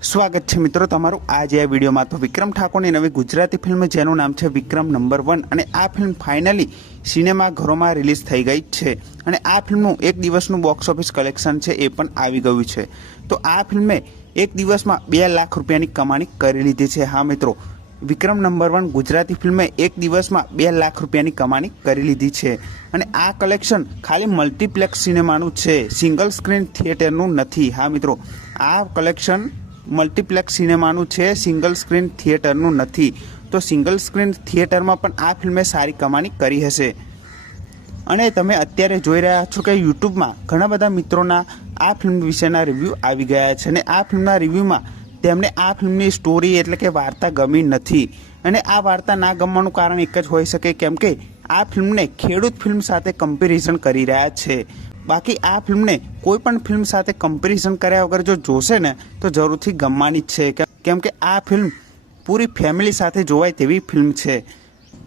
સ્વાગત છે મિત્રો તમારું આજે આ વિડીયોમાં। તો વિક્રમ ઠાકોરની નવી ગુજરાતી ફિલ્મ જેનું નામ છે વિક્રમ નંબર 1 અને આ ફિલ્મ ફાઇનલી સિનેમાઘરોમાં રિલીઝ થઈ ગઈ છે અને આ ફિલ્મનું એક દિવસનું બોક્સ ઓફિસ કલેક્શન છે એ પણ આવી ગયું છે। તો આ ફિલ્મે એક દિવસમાં 2 લાખ રૂપિયાની કમાણી કરી લીધી છે। હા મિત્રો, વિક્રમ નંબર 1 ગુજરાતી ફિલ્મે એક દિવસમાં 2 લાખ રૂપિયાની કમાણી કરી લીધી છે અને આ કલેક્શન ખાલી મલ્ટીપ્લેક્સ સિનેમાનું છે, સિંગલ સ્ક્રીન થિયેટરનું નથી। હા મિત્રો, આ કલેક્શન મલ્ટીપ્લેક્સ સિનેમાનું છે, સિંગલ સ્ક્રીન થિયેટરનું નથી। તો સિંગલ સ્ક્રીન થિયેટરમાં પણ આ ફિલ્મે સારી કમાણી કરી હશે અને તમે અત્યારે જોઈ રહ્યા છો કે યુટ્યુબમાં ઘણા બધા મિત્રોના આ ફિલ્મ વિશેના રિવ્યૂ આવી ગયા છે અને આ ફિલ્મના રિવ્યૂમાં તેમને આ ફિલ્મની સ્ટોરી એટલે કે વાર્તા ગમી નથી અને આ વાર્તા ના ગમવાનું કારણ એક જ હોઈ શકે કેમ કે આ ફિલ્મને ખેડૂત ફિલ્મ સાથે કમ્પેરિઝન કરી રહ્યા છે। બાકી આ ફિલ્મને કોઈ પણ ફિલ્મ સાથે કમ્પેરિઝન કર્યા વગર જો જોશે ને તો જરૂરથી ગમવાની જ છે કેમ કે આ ફિલ્મ પૂરી ફેમિલી સાથે જોવાય તેવી ફિલ્મ છે।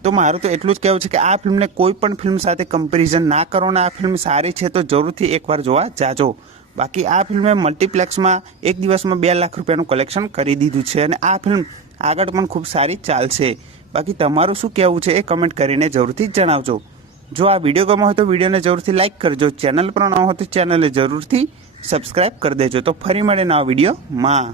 તો મારું તો એટલું જ કહેવું છે કે આ ફિલ્મને કોઈ પણ ફિલ્મ સાથે કમ્પેરિઝન ના કરો ને આ ફિલ્મ સારી છે તો જરૂરથી એકવાર જોવા જાજો। બાકી આ ફિલ્મે મલ્ટીપ્લેક્સમાં એક દિવસમાં 2 લાખ રૂપિયાનું કલેક્શન કરી દીધું છે અને આ ફિલ્મ આગળ પણ ખૂબ સારી ચાલશે। બાકી તમારું શું કહેવું છે એ કમેન્ટ કરીને જરૂરથી જણાવજો। જો આ વિડીયો ગમ્યો હોય તો વિડીયોને જરૂરથી લાઇક કરજો, ચેનલ પર ન હોય તો ચેનલને જરૂરથી સબસ્ક્રાઈબ કરી દેજો। તો ફરી મળે નવા વિડીયોમાં।